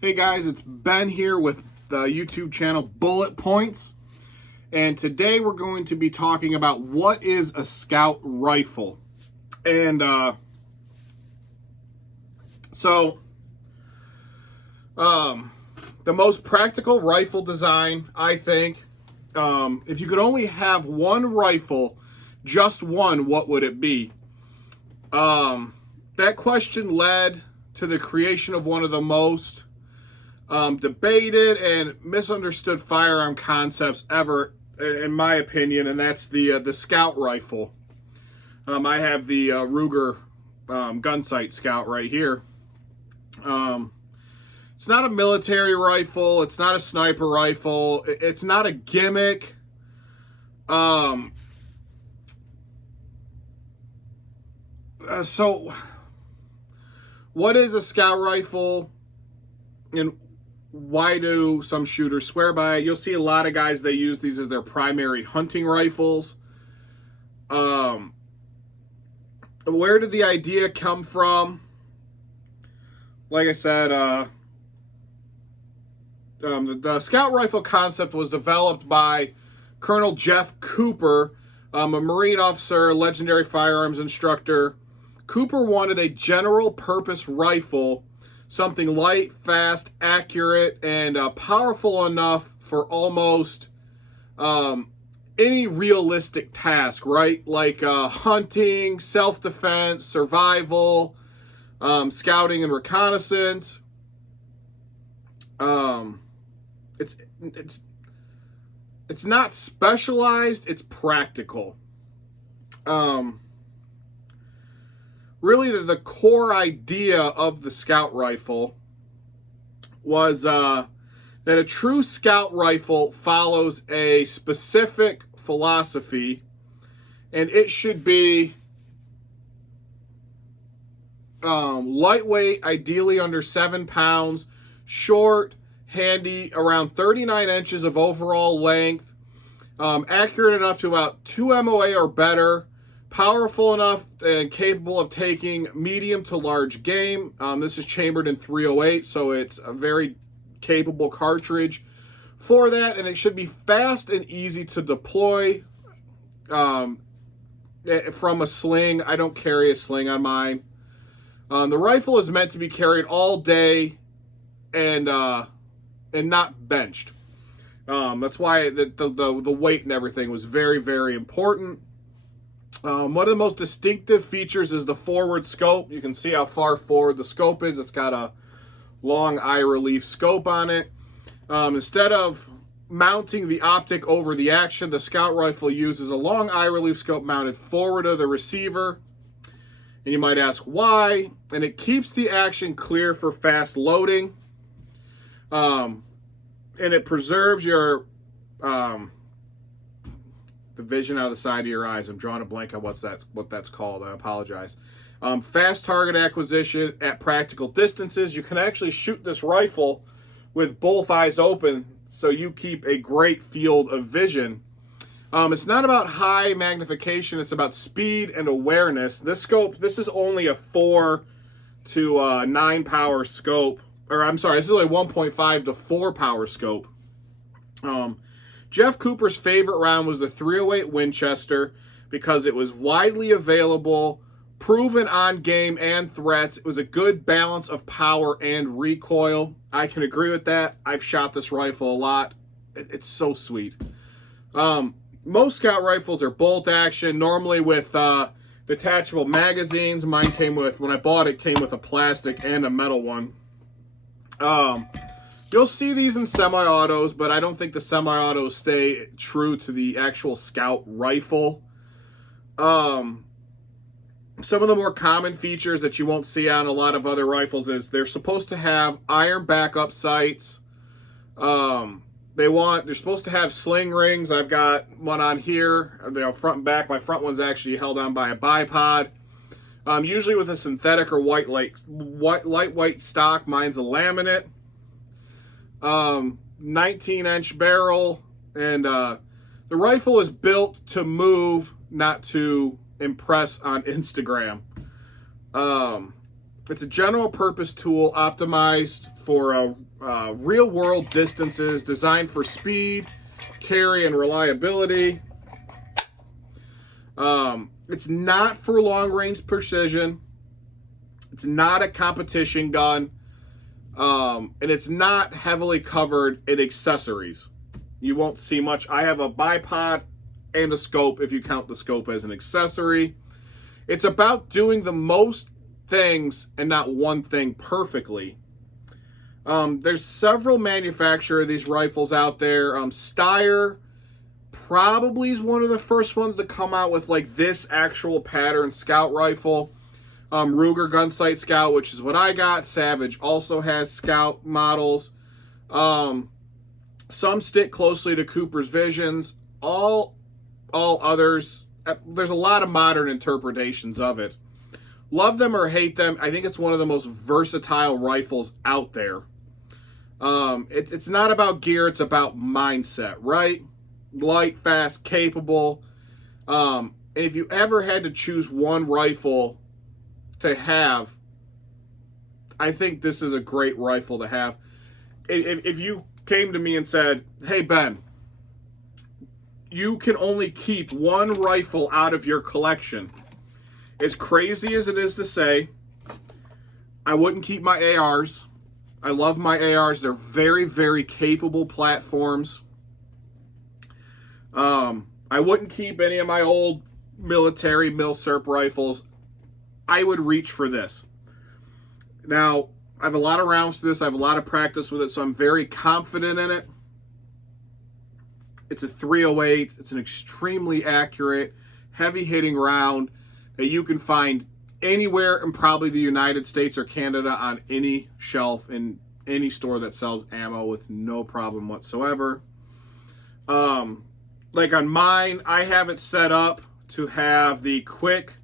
Hey guys, it's Ben here with the YouTube channel Bullet Points, and today we're going to be talking about what is a scout rifle. And the most practical rifle design, I think, if you could only have one rifle, just one, what would it be? That question led to the creation of one of the most debated and misunderstood firearm concepts ever, in my opinion, and that's the Scout rifle. I have the Ruger Gunsight Scout right here. It's not a military rifle. It's not a sniper rifle. It's not a gimmick. So, what is a Scout rifle, and why do some shooters swear by it? You'll see a lot of guys, they use these as their primary hunting rifles. Where did the idea come from? Like I said, the Scout rifle concept was developed by Colonel Jeff Cooper, a Marine officer, legendary firearms instructor. Cooper wanted a general purpose rifle, something light, fast, accurate, and powerful enough for almost any realistic task, right? Like hunting, self-defense, survival, scouting and reconnaissance. It's not specialized, it's practical. Really, the core idea of the Scout rifle was that a true Scout rifle follows a specific philosophy, and it should be lightweight, ideally under 7 pounds, short, handy, around 39 inches of overall length, accurate enough to about 2 MOA or better, powerful enough and capable of taking medium to large game. This is chambered in .308, so it's a very capable cartridge for that, and it should be fast and easy to deploy from a sling. I don't carry a sling on mine. The rifle is meant to be carried all day and not benched. That's why the weight and everything was very, very important. One of the most distinctive features is the forward scope. You can see how far forward the scope is. It's got a long eye relief scope on it. Instead of mounting the optic over the action, the Scout rifle uses a long eye relief scope mounted forward of the receiver. And you might ask why. And it keeps the action clear for fast loading. And it preserves your the vision out of the side of your eyes. I'm drawing a blank on what that's called. I apologize. Fast target acquisition at practical distances. You can actually shoot this rifle with both eyes open, so you keep a great field of vision. It's not about high magnification. It's about speed and awareness. This is only a 4 to 9 power scope. Or I'm sorry, this is only 1.5 to 4 power scope. Jeff Cooper's favorite round was the .308 Winchester because it was widely available, proven on game and threats. It was a good balance of power and recoil. I can agree with that. I've shot this rifle a lot. It's so sweet. Most Scout rifles are bolt action, normally with detachable magazines. Mine came with, when I bought it, came with a plastic and a metal one. You'll see these in semi-autos, but I don't think the semi-autos stay true to the actual Scout rifle. Some of the more common features that you won't see on a lot of other rifles is they're supposed to have iron backup sights. They're supposed to have sling rings. I've got one on here, front and back. My front one's actually held on by a bipod. Usually with a synthetic or lightweight stock. Mine's a laminate. 19-inch barrel, and the rifle is built to move, not to impress on Instagram. It's a general purpose tool optimized for real-world distances, designed for speed, carry, and reliability. It's not for long-range precision. It's not a competition gun. And it's not heavily covered in accessories. You won't see much. I have a bipod and a scope, if you count the scope as an accessory. It's about doing the most things and not one thing perfectly. There's several manufacturers of these rifles out there. Steyr probably is one of the first ones to come out with like this actual pattern scout rifle. Ruger Gunsight Scout, which is what I got. Savage also has Scout models. Some stick closely to Cooper's Visions. All others, there's a lot of modern interpretations of it. Love them or hate them, I think it's one of the most versatile rifles out there. It's not about gear, it's about mindset, right? Light, fast, capable. And if you ever had to choose one rifle to have, I think this is a great rifle to have. If you came to me and said, hey Ben, you can only keep one rifle out of your collection, as crazy as it is to say, I wouldn't keep my ARs. I love my ARs. They're very, very capable platforms. I wouldn't keep any of my old military Milsurp rifles. I would reach for this. Now, I have a lot of rounds to this. I have a lot of practice with it, so I'm very confident in it. It's a .308. It's an extremely accurate, heavy-hitting round that you can find anywhere in probably the United States or Canada on any shelf in any store that sells ammo with no problem whatsoever. Like on mine, I have it set up to have the quick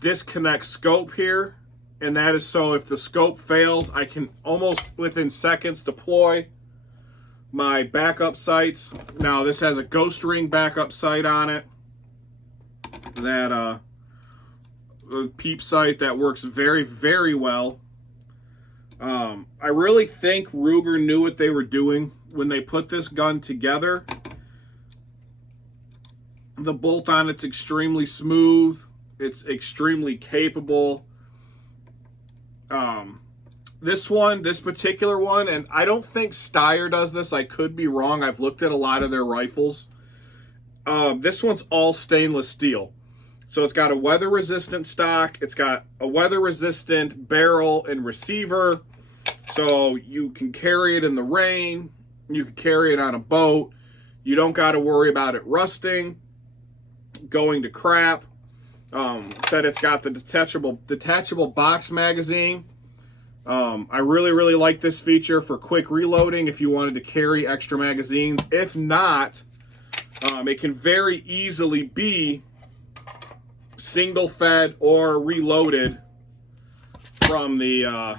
disconnect scope here, and that is so if the scope fails, I can almost within seconds deploy my backup sights. Now this has a Ghost Ring backup sight on it, that a peep sight that works very, very well. I really think Ruger knew what they were doing when they put this gun together. The bolt on it's extremely smooth. It's extremely capable. This particular one, and I don't think Steyr does this. I could be wrong. I've looked at a lot of their rifles. This one's all stainless steel. So it's got a weather-resistant stock. It's got a weather-resistant barrel and receiver. So you can carry it in the rain. You can carry it on a boat. You don't got to worry about it rusting, going to crap. Said it's got the detachable box magazine. I really, really like this feature for quick reloading if you wanted to carry extra magazines. If not, it can very easily be single fed or reloaded from the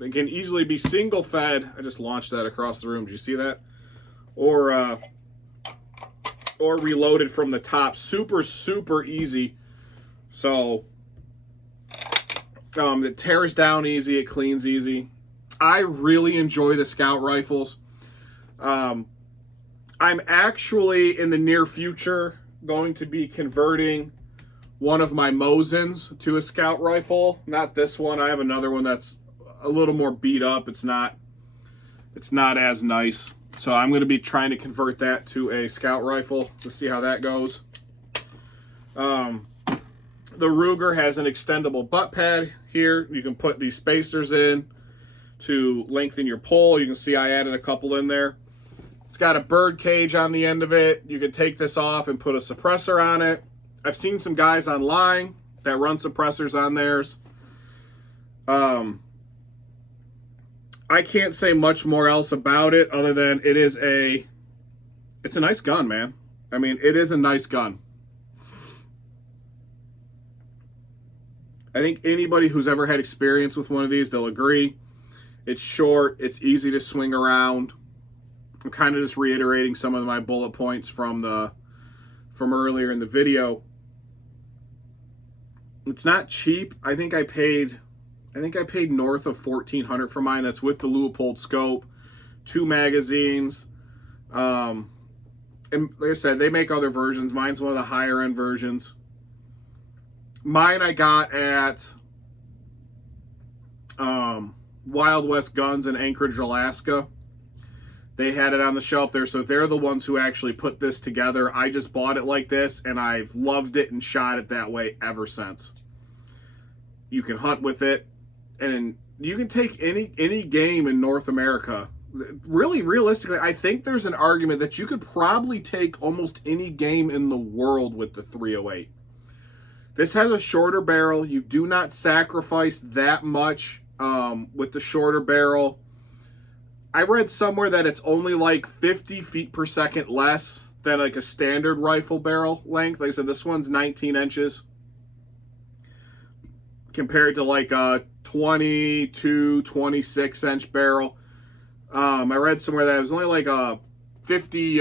it can easily be single fed. I just launched that across the room. Did you see that? Or reloaded from the top. Super, super easy. So it tears down easy, it cleans easy. I really enjoy the Scout rifles. I'm actually in the near future going to be converting one of my Mosins to a Scout rifle. Not this one. I have another one that's a little more beat up. It's not as nice. So I'm going to be trying to convert that to a Scout rifle to see how that goes. The Ruger has an extendable butt pad here. You can put these spacers in to lengthen your pull. You can see I added a couple in there. It's got a bird cage on the end of it. You can take this off and put a suppressor on it. I've seen some guys online that run suppressors on theirs. I can't say much more else about it other than it's a nice gun, man. I mean, it is a nice gun. I think anybody who's ever had experience with one of these, they'll agree. It's short, it's easy to swing around. I'm kind of just reiterating some of my bullet points from earlier in the video. It's not cheap. I think I paid I think I paid north of $1,400 for mine. That's with the Leupold scope, 2 magazines. And like I said, they make other versions. Mine's one of the higher end versions. Mine I got at Wild West Guns in Anchorage, Alaska. They had it on the shelf there, so they're the ones who actually put this together. I just bought it like this, and I've loved it and shot it that way ever since. You can hunt with it, and you can take any game in North America. Really, realistically, I think there's an argument that you could probably take almost any game in the world with the 308. This has a shorter barrel. You do not sacrifice that much with the shorter barrel. I read somewhere that it's only like 50 feet per second less than like a standard rifle barrel length. Like I said, this one's 19 inches compared to like a 22, 26 inch barrel. I read somewhere that it was only like a 50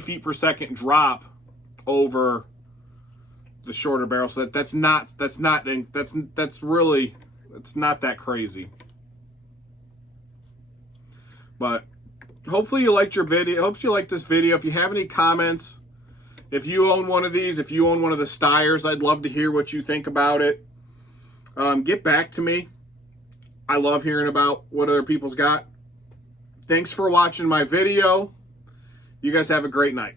feet per second drop over the shorter barrel. So that's not that crazy. But hopefully you liked your video. Hope you liked this video. If you have any comments, if you own one of these, if you own one of the Steyrs, I'd love to hear what you think about it. Get back to me. I love hearing about what other people's got. Thanks for watching my video. You guys have a great night.